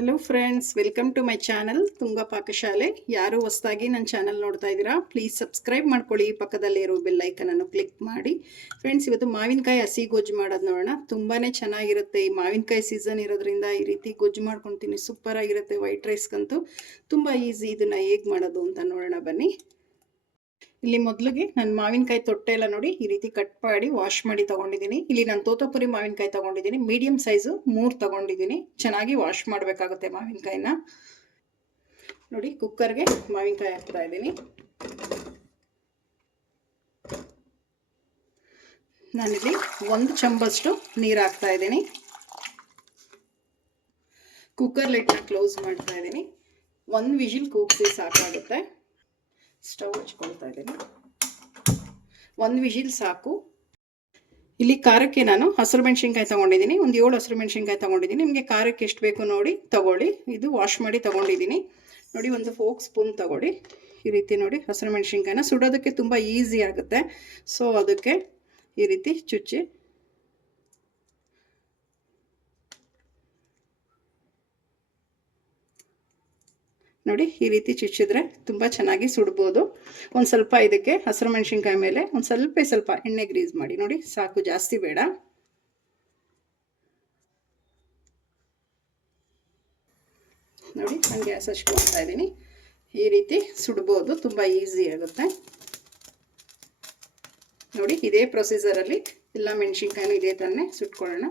Hello friends welcome to my channel Tunga Pakashale ಯಾರು ಹೊಸದಾಗಿ ನನ್ನ ಚಾನಲ್ ನೋಡ್ತಾ ಇದ್ದೀರಾ ಪ್ಲೀಸ್ ಸಬ್ಸ್ಕ್ರೈಬ್ ಮಾಡ್ಕೊಳ್ಳಿ. ಪಕ್ಕದಲ್ಲೇ ಇರೋ ಬೆಲ್ ಐಕನನ್ನು ಕ್ಲಿಕ್ ಮಾಡಿ. ಫ್ರೆಂಡ್ಸ್ ಇವತ್ತು ಮಾವಿನಕಾಯಿ ಹಸಿ ಗೊಜ್ಜು ಮಾಡೋದು ನೋಡೋಣ. ತುಂಬಾ ಚೆನ್ನಾಗಿರುತ್ತೆ. ಈ ಮಾವಿನಕಾಯಿ ಸೀಸನ್ ಇರೋದ್ರಿಂದ ಈ ರೀತಿ ಗೊಜ್ಜು ಮಾಡ್ಕೊತೀನಿ ಸೂಪರ್ ಆಗಿರುತ್ತೆ. ವೈಟ್ ರೈಸ್ಗಂತೂ ತುಂಬ ಈಸಿ ಇದನ್ನು ಹೇಗೆ ಮಾಡೋದು ಅಂತ ನೋಡೋಣ ಬನ್ನಿ. ಇಲ್ಲಿ ಮೊದಲಿಗೆ ನಾನು ಮಾವಿನಕಾಯಿ ತೊಟ್ಟೆ ಎಲ್ಲ ನೋಡಿ ಈ ರೀತಿ ಕಟ್ ಮಾಡಿ ವಾಶ್ ಮಾಡಿ ತಗೊಂಡಿದ್ದೀನಿ. ಇಲ್ಲಿ ನಾನು ತೋತಪುರಿ ಮಾವಿನಕಾಯಿ ತಗೊಂಡಿದ್ದೀನಿ. ಮೀಡಿಯಂ ಸೈಜು ಮೂರು ತಗೊಂಡಿದ್ದೀನಿ. ಚೆನ್ನಾಗಿ ವಾಶ್ ಮಾಡಬೇಕಾಗುತ್ತೆ ಮಾವಿನಕಾಯಿನ ನೋಡಿ ಕುಕ್ಕರ್ಗೆ ಮಾವಿನಕಾಯಿ ಹಾಕ್ತಾ ಇದ್ದೀನಿ. ನಾನಿಲ್ಲಿ ಒಂದು ಚಂಬಷ್ಟು ನೀರು ಹಾಕ್ತಾ ಇದ್ದೀನಿ. ಕುಕ್ಕರ್ ಕ್ಲೋಸ್ ಮಾಡ್ತಾ ಇದ್ದೀನಿ. ಒಂದು ವಿಜಿಲ್ ಕೂಗಿಸಿ ಸಾಕಾಗುತ್ತೆ. ಸ್ಟವ್ ಹಚ್ಕೊಳ್ತಾ ಇದ್ದೀನಿ. ಒಂದು ವಿಷಿಲ್ ಸಾಕು. ಇಲ್ಲಿ ಖಾರಕ್ಕೆ ನಾನು ಹಸಿರು ಮೆಣಸಿನ್ಕಾಯಿ ತೊಗೊಂಡಿದ್ದೀನಿ. ಒಂದು ಏಳು ಹಸಿರು ಮೆಣಸಿನ್ಕಾಯಿ ತೊಗೊಂಡಿದ್ದೀನಿ. ನಿಮಗೆ ಖಾರಕ್ಕೆ ಎಷ್ಟು ಬೇಕು ನೋಡಿ ತಗೊಳ್ಳಿ. ಇದು ವಾಶ್ ಮಾಡಿ ತೊಗೊಂಡಿದ್ದೀನಿ. ನೋಡಿ, ಒಂದು ಫೋಕ್ ಸ್ಪೂನ್ ತೊಗೊಳ್ಳಿ. ಈ ರೀತಿ ನೋಡಿ ಹಸಿರು ಮೆಣಸಿನ್ಕಾಯಿನ ಸುಡೋದಕ್ಕೆ ತುಂಬ ಈಸಿ ಆಗುತ್ತೆ. ಸೊ ಅದಕ್ಕೆ ಈ ರೀತಿ ಚುಚ್ಚಿ ನೋಡಿ, ಈ ರೀತಿ ಚುಚ್ಚಿದ್ರೆ ತುಂಬ ಚೆನ್ನಾಗಿ ಸುಡ್ಬೋದು. ಒಂದು ಸ್ವಲ್ಪ ಇದಕ್ಕೆ ಹಸಿರು ಮೆಣಸಿನ್ಕಾಯಿ ಮೇಲೆ ಒಂದು ಸ್ವಲ್ಪ ಸ್ವಲ್ಪ ಎಣ್ಣೆ ಗ್ರೀಸ್ ಮಾಡಿ. ನೋಡಿ, ಸಾಕು, ಜಾಸ್ತಿ ಬೇಡ. ನೋಡಿ ನಾನು ಗ್ಯಾಸ್ ಹಚ್ಕೊಳ್ತಾ ಇದ್ದೀನಿ. ಈ ರೀತಿ ಸುಡ್ಬೋದು, ತುಂಬ ಈಸಿ ಆಗುತ್ತೆ. ನೋಡಿ, ಇದೇ ಪ್ರೊಸೀಜರಲ್ಲಿ ಎಲ್ಲ ಮೆಣಸಿನ್ಕಾಯಿನೂ ಇದೇ ಥರನೇ ಸುಟ್ಕೊಳ್ಳೋಣ.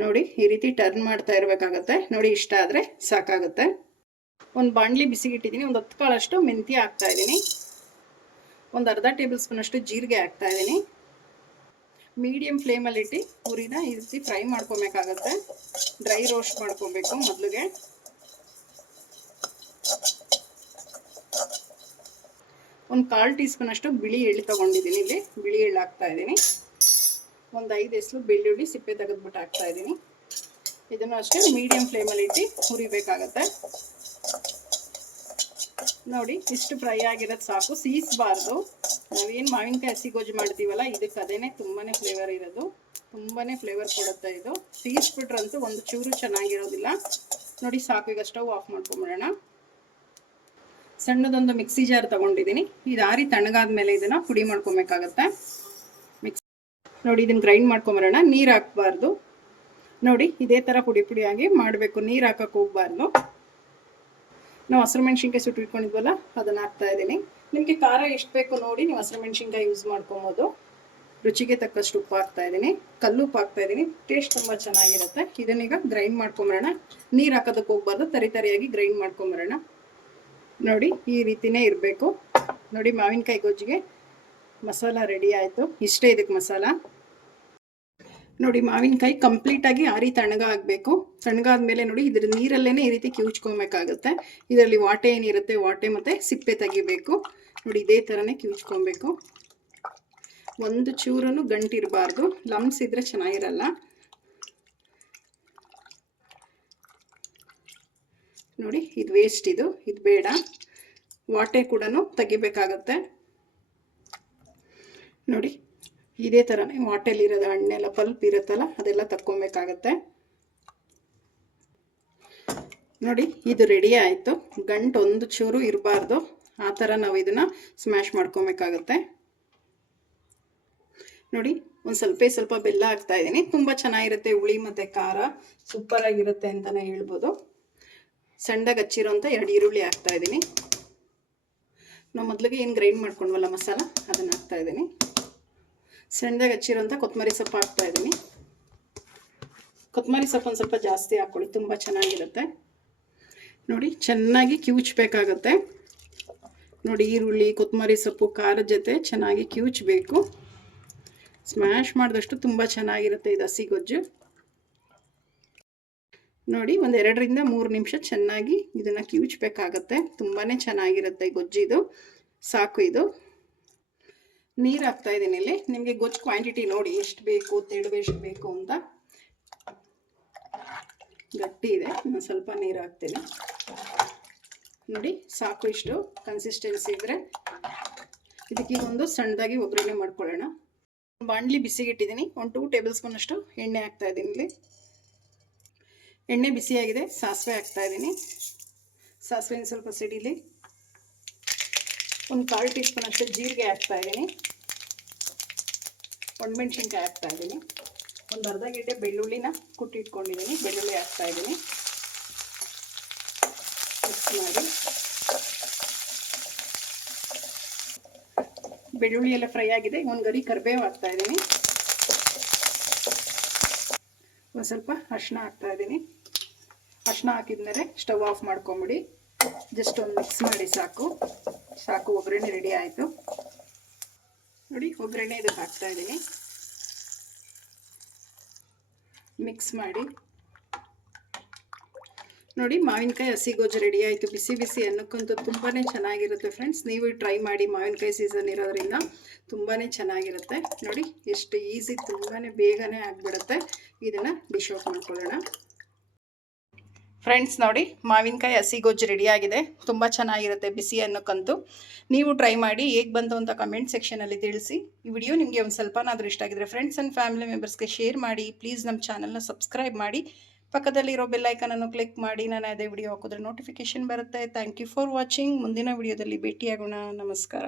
ನೋಡಿ, ಈ ರೀತಿ ಟರ್ನ್ ಮಾಡ್ತಾ ಇರಬೇಕಾಗತ್ತೆ. ನೋಡಿ, ಇಷ್ಟ ಆದರೆ ಸಾಕಾಗುತ್ತೆ. ಒಂದು ಬಾಣಲಿ ಬಿಸಿಗಿಟ್ಟಿದ್ದೀನಿ. ಒಂದು ಹತ್ತು ಕಾಳಷ್ಟು ಮೆಂತ್ಯ ಹಾಕ್ತಾ ಇದ್ದೀನಿ. ಒಂದು ಅರ್ಧ ಟೇಬಲ್ ಸ್ಪೂನಷ್ಟು ಜೀರಿಗೆ ಹಾಕ್ತಾ ಇದ್ದೀನಿ. ಮೀಡಿಯಮ್ ಫ್ಲೇಮಲ್ಲಿಟ್ಟು ಉರಿನ ಈ ರೀತಿ ಫ್ರೈ ಮಾಡ್ಕೊಬೇಕಾಗತ್ತೆ. ಡ್ರೈ ರೋಸ್ಟ್ ಮಾಡ್ಕೊಬೇಕು ಮೊದಲಿಗೆ. ಒಂದು ಕಾಲು ಟೀ ಸ್ಪೂನಷ್ಟು ಬಿಳಿ ಎಳ್ಳು ತೊಗೊಂಡಿದ್ದೀನಿ ಇಲ್ಲಿ. ಬಿಳಿ ಎಳ್ಳು ಹಾಕ್ತಾ ಇದ್ದೀನಿ. ಒಂದು ಐದು ಎಸ್ಲು ಬೆಳ್ಳುಳ್ಳಿ, ಸಿಪ್ಪೆ ತೆಗೆದ್ಬಿಟ್ಟು ಹಾಕ್ತಾ ಇದ್ದೀನಿ ಇದನ್ನು ಅಷ್ಟೇ ಮೀಡಿಯಂ ಫ್ಲೇಮಲ್ಲಿ ಇಟ್ಟು ಹುರಿಬೇಕಾಗತ್ತೆ. ನೋಡಿ, ಇಷ್ಟು ಫ್ರೈ ಆಗಿರೋದು ಸಾಕು. ಸೀಸಬಾರ್ದು. ನಾವೇನು ಮಾವಿನಕಾಯಿ ಹಸಿ ಗೊಜ್ಜು ಮಾಡ್ತೀವಲ್ಲ, ಇದಕ್ಕೆ ಅದೇನೆ ತುಂಬಾ ಫ್ಲೇವರ್ ಇರೋದು. ತುಂಬಾ ಫ್ಲೇವರ್ ಕೊಡುತ್ತೆ ಇದು. ಸೀಸ್ಬಿಟ್ರಂತೂ ಒಂದು ಚೂರು ಚೆನ್ನಾಗಿರೋದಿಲ್ಲ. ನೋಡಿ, ಸಾಕು. ಈಗ ಸ್ಟವ್ ಆಫ್ ಮಾಡ್ಕೊಂಬಿಡೋಣ. ಸಣ್ಣದೊಂದು ಮಿಕ್ಸಿ ಜಾರ್ ತಗೊಂಡಿದ್ದೀನಿ. ಇದು ಆರಿ ತಣ್ಣಗಾದ ಮೇಲೆ ಇದನ್ನು ಪುಡಿ ಮಾಡ್ಕೊಬೇಕಾಗತ್ತೆ. ನೋಡಿ, ಇದನ್ನು ಗ್ರೈಂಡ್ ಮಾಡ್ಕೊಂಬರೋಣ. ನೀರು ಹಾಕಬಾರ್ದು. ನೋಡಿ, ಇದೇ ಥರ ಪುಡಿ ಪುಡಿಯಾಗಿ ಮಾಡಬೇಕು. ನೀರು ಹಾಕಕ್ಕೆ ಹೋಗ್ಬಾರ್ದು. ನಾವು ಹಸಿರು ಮೆಣಸಿನ್ಕಾಯಿ ಸುಟ್ಟು ಇಟ್ಕೊಂಡಿದ್ವಲ್ಲ, ಅದನ್ನು ಹಾಕ್ತಾ ಇದ್ದೀನಿ. ನಿಮಗೆ ಖಾರ ಎಷ್ಟು ಬೇಕು ನೋಡಿ ನೀವು ಹಸಿರು ಮೆಣಸಿನ್ಕಾಯಿ ಯೂಸ್ ಮಾಡ್ಕೊಬೋದು. ರುಚಿಗೆ ತಕ್ಕಷ್ಟು ಉಪ್ಪು ಹಾಕ್ತಾ ಇದ್ದೀನಿ. ಕಲ್ಲು ಉಪ್ಪು ಹಾಕ್ತಾ ಇದ್ದೀನಿ. ಟೇಸ್ಟ್ ತುಂಬ ಚೆನ್ನಾಗಿರುತ್ತೆ. ಇದನ್ನೀಗ ಗ್ರೈಂಡ್ ಮಾಡ್ಕೊಂಬರೋಣ. ನೀರು ಹಾಕೋದಕ್ಕೆ ಹೋಗ್ಬಾರ್ದು. ತರಿ ತರಿಯಾಗಿ ಗ್ರೈಂಡ್ ಮಾಡ್ಕೊಂಬರೋಣ. ನೋಡಿ, ಈ ರೀತಿನೇ ಇರಬೇಕು. ನೋಡಿ, ಮಾವಿನಕಾಯಿ ಗೊಜ್ಜಿಗೆ ಮಸಾಲ ರೆಡಿ ಆಯಿತು. ಇಷ್ಟೇ ಇದಕ್ಕೆ ಮಸಾಲ. ನೋಡಿ, ಮಾವಿನಕಾಯಿ ಕಂಪ್ಲೀಟಾಗಿ ಆರಿ ತಣ್ಣಗ ಆಗಬೇಕು. ತಣ್ಣಗಾದ ಮೇಲೆ ನೋಡಿ, ಇದ್ರ ನೀರಲ್ಲೇ ಈ ರೀತಿ ಕಿವುಚ್ಕೊಬೇಕಾಗುತ್ತೆ ಇದರಲ್ಲಿ ವಾಟೆ ಏನಿರುತ್ತೆ, ವಾಟೆ ಮತ್ತು ಸಿಪ್ಪೆ ತೆಗಿಬೇಕು. ನೋಡಿ, ಇದೇ ಥರನೇ ಕಿವುಚ್ಕೊಬೇಕು ಒಂದು ಚೂರನ್ನು ಗಂಟಿರಬಾರ್ದು. ಲಮ್ಸ್ ಇದ್ರೆ ಚೆನ್ನಾಗಿರಲ್ಲ. ನೋಡಿ, ಇದು ವೇಸ್ಟ್ ಇದು. ಇದು ಬೇಡ. ವಾಟೆ ಕೂಡ ತೆಗಿಬೇಕಾಗತ್ತೆ. ನೋಡಿ, ಇದೇ ಥರನೇ ವಾಟೆಲಿರೋದು ಹಣ್ಣೆಲ್ಲ, ಪಲ್ಪ್ ಇರುತ್ತಲ್ಲ, ಅದೆಲ್ಲ ತಕ್ಕೊಬೇಕಾಗತ್ತೆ. ನೋಡಿ, ಇದು ರೆಡಿ ಆಯಿತು. ಗಂಟು ಒಂದು ಚೂರು ಇರಬಾರ್ದು. ಆ ಥರ ನಾವು ಇದನ್ನು ಸ್ಮ್ಯಾಶ್ ಮಾಡ್ಕೊಬೇಕಾಗತ್ತೆ. ನೋಡಿ, ಒಂದು ಸ್ವಲ್ಪ ಸ್ವಲ್ಪ ಬೆಲ್ಲ ಹಾಕ್ತಾ ಇದ್ದೀನಿ. ತುಂಬ ಚೆನ್ನಾಗಿರುತ್ತೆ ಹುಳಿ ಮತ್ತು ಖಾರ. ಸೂಪರಾಗಿರುತ್ತೆ ಅಂತಲೇ ಹೇಳ್ಬೋದು. ಸಣ್ಣದಾಗಿ ಹಚ್ಚಿರೋಂಥ ಎರಡು ಈರುಳ್ಳಿ ಹಾಕ್ತಾ ಇದ್ದೀನಿ. ನಾವು ಮೊದಲಿಗೆ ಏನು ಗ್ರೈಂಡ್ ಮಾಡ್ಕೊಂಡ್ವಲ್ಲ ಮಸಾಲ, ಅದನ್ನು ಹಾಕ್ತಾ ಇದ್ದೀನಿ. ಸಣ್ಣದಾಗಿ ಹಚ್ಚಿರೋಂಥ ಕೊತ್ತಂಬರಿ ಸೊಪ್ಪು ಹಾಕ್ತಾ ಇದ್ದೀನಿ. ಕೊತ್ತಂಬರಿ ಸೊಪ್ಪು ಒಂದು ಸ್ವಲ್ಪ ಜಾಸ್ತಿ ಹಾಕ್ಕೊಳ್ಳಿ ತುಂಬ ಚೆನ್ನಾಗಿರುತ್ತೆ. ನೋಡಿ, ಚೆನ್ನಾಗಿ ಕಿವುಚ್ಬೇಕಾಗತ್ತೆ. ನೋಡಿ, ಈರುಳ್ಳಿ ಕೊತ್ತಂಬರಿ ಸೊಪ್ಪು, ಖಾರದ ಜೊತೆ ಚೆನ್ನಾಗಿ ಕಿವುಚ್ಬೇಕು. ಸ್ಮ್ಯಾಶ್ ಮಾಡಿದಷ್ಟು ತುಂಬ ಚೆನ್ನಾಗಿರುತ್ತೆ ಇದು ಹಸಿ ಗೊಜ್ಜು. ನೋಡಿ, ಒಂದು ಎರಡರಿಂದ ಮೂರು ನಿಮಿಷ ಚೆನ್ನಾಗಿ ಇದನ್ನು ಕಿವುಚ್ಬೇಕಾಗತ್ತೆ. ತುಂಬಾ ಚೆನ್ನಾಗಿರುತ್ತೆ ಗೊಜ್ಜಿದು. ಸಾಕು ಇದು. ನೀರು ಹಾಕ್ತಾ ಇದ್ದೀನಿ ಇಲ್ಲಿ. ನಿಮಗೆ ಗೊಜ್ಜು ಕ್ವಾಂಟಿಟಿ ನೋಡಿ ಎಷ್ಟು ಬೇಕು ತೆಳುವೆ ಎಷ್ಟು ಬೇಕು ಅಂತ. ಗಟ್ಟಿ ಇದೆ. ನಾನು ಸ್ವಲ್ಪ ನೀರು ಹಾಕ್ತೀನಿ. ನೋಡಿ, ಸಾಕು ಇಷ್ಟು ಕನ್ಸಿಸ್ಟೆನ್ಸಿ ಇದ್ದರೆ ಇದಕ್ಕೆ ಒಂದು ಸಣ್ಣದಾಗಿ ಒಗ್ಗರಣೆ ಮಾಡ್ಕೊಳ್ಳೋಣ. ಬಾಣಲಿ ಬಿಸಿಗಿಟ್ಟಿದ್ದೀನಿ ಒಂದು ಟೂ ಟೇಬಲ್ ಸ್ಪೂನ್ ಅಷ್ಟು ಎಣ್ಣೆ ಹಾಕ್ತಾ ಇದ್ದೀನಿ ಇಲ್ಲಿ. ಎಣ್ಣೆ ಬಿಸಿಯಾಗಿದೆ, ಸಾಸಿವೆ ಹಾಕ್ತಾ ಇದ್ದೀನಿ. ಸಾಸಿವೆನ ಸ್ವಲ್ಪ ಸಿಡಿಲಿ ಒಂದು ಕಾಲು ಟೀ ಸ್ಪೂನ್ ಅಷ್ಟು ಜೀರಿಗೆ ಹಾಕ್ತಾ ಇದ್ದೀನಿ. ಒಣಮೆಣ್ಸಿನ್ಕಾಯಿ ಹಾಕ್ತಾ ಇದ್ದೀನಿ. ಒಂದು ಅರ್ಧ ಗಿಡ್ಡೆ ಬೆಳ್ಳುಳ್ಳಿನ ಕುಟ್ಟಿ ಇಟ್ಕೊಂಡಿದ್ದೀನಿ. ಬೆಳ್ಳುಳ್ಳಿ ಹಾಕ್ತಾ ಇದ್ದೀನಿ. ಮಿಕ್ಸ್ ಮಾಡಿ. ಬೆಳ್ಳುಳ್ಳಿ ಎಲ್ಲ ಫ್ರೈ ಆಗಿದೆ. ಒಂದು ಗರಿ ಕರಿಬೇವು ಹಾಕ್ತಾ ಇದ್ದೀನಿ. ಒಂದು ಸ್ವಲ್ಪ ಅರ್ಶಿನ ಹಾಕ್ತಾ ಇದ್ದೀನಿ. ಅರಿಶಿನ ಹಾಕಿದ್ಮೇಲೆ ಸ್ಟವ್ ಆಫ್ ಮಾಡ್ಕೊಂಬಿಡಿ. ಜಸ್ಟ್ ಒಂದು ಮಿಕ್ಸ್ ಮಾಡಿ ಸಾಕು. ಸಾಕು, ಒಗ್ಗರಣೆ ರೆಡಿ ಆಯಿತು. ನೋಡಿ, ಒಗ್ಗರಣೆ ಇದಕ್ಕೆ ಹಾಕ್ತಾ ಇದ್ದೀನಿ ಮಿಕ್ಸ್ ಮಾಡಿ. ನೋಡಿ, ಮಾವಿನಕಾಯಿ ಹಸಿ ಗೊಜ್ಜು ರೆಡಿ ಆಯಿತು. ಬಿಸಿ ಬಿಸಿ ಅನ್ನಕ್ಕಂತೂ ತುಂಬಾ ಚೆನ್ನಾಗಿರುತ್ತೆ ಫ್ರೆಂಡ್ಸ್ ನೀವು ಟ್ರೈ ಮಾಡಿ, ಮಾವಿನಕಾಯಿ ಸೀಸನ್ ಇರೋದ್ರಿಂದ ತುಂಬಾ ಚೆನ್ನಾಗಿರುತ್ತೆ. ನೋಡಿ, ಎಷ್ಟು ಈಸಿ ತುಂಬಾ ಬೇಗನೆ ಆಗಿಬಿಡುತ್ತೆ. ಇದನ್ನು ಡಿಶ್ ಔಟ್ ಮಾಡ್ಕೊಳ್ಳೋಣ. ಫ್ರೆಂಡ್ಸ್ ನೋಡಿ, ಮಾವಿನಕಾಯಿ ಹಸಿ ಗೊಜ್ಜು ರೆಡಿಯಾಗಿದೆ ತುಂಬ ಚೆನ್ನಾಗಿರುತ್ತೆ ಬಿಸಿ ಅನ್ನೋಕ್ಕಂತೂ ನೀವು ಟ್ರೈ ಮಾಡಿ, ಹೇಗೆ ಬಂತು ಅಂತ ಕಮೆಂಟ್ ಸೆಕ್ಷನಲ್ಲಿ ತಿಳಿಸಿ. ಈ ವಿಡಿಯೋ ನಿಮಗೆ ಒಂದು ಸ್ವಲ್ಪನಾದರೂ ಇಷ್ಟ ಆಗಿದ್ರೆ ಫ್ರೆಂಡ್ಸ್ ಆ್ಯಂಡ್ ಫ್ಯಾಮಿಲಿ ಮೆಂಬರ್ಸ್ಗೆ ಶೇರ್ ಮಾಡಿ ಪ್ಲೀಸ್ ನಮ್ಮ ಚಾನಲ್ನ ಸಬ್ಸ್ಕ್ರೈಬ್ ಮಾಡಿ. ಪಕ್ಕದಲ್ಲಿರೋ ಬೆಲ್ಲೈಕನನ್ನು ಕ್ಲಿಕ್ ಮಾಡಿ, ನಾನು ಅದೇ ವಿಡಿಯೋ ಹಾಕಿದ್ರೆ ನೋಟಿಫಿಕೇಷನ್ ಬರುತ್ತೆ. ಥ್ಯಾಂಕ್ ಯು ಫಾರ್ ವಾಚಿಂಗ್ ಮುಂದಿನ ವಿಡಿಯೋದಲ್ಲಿ ಭೇಟಿಯಾಗೋಣ. ನಮಸ್ಕಾರ.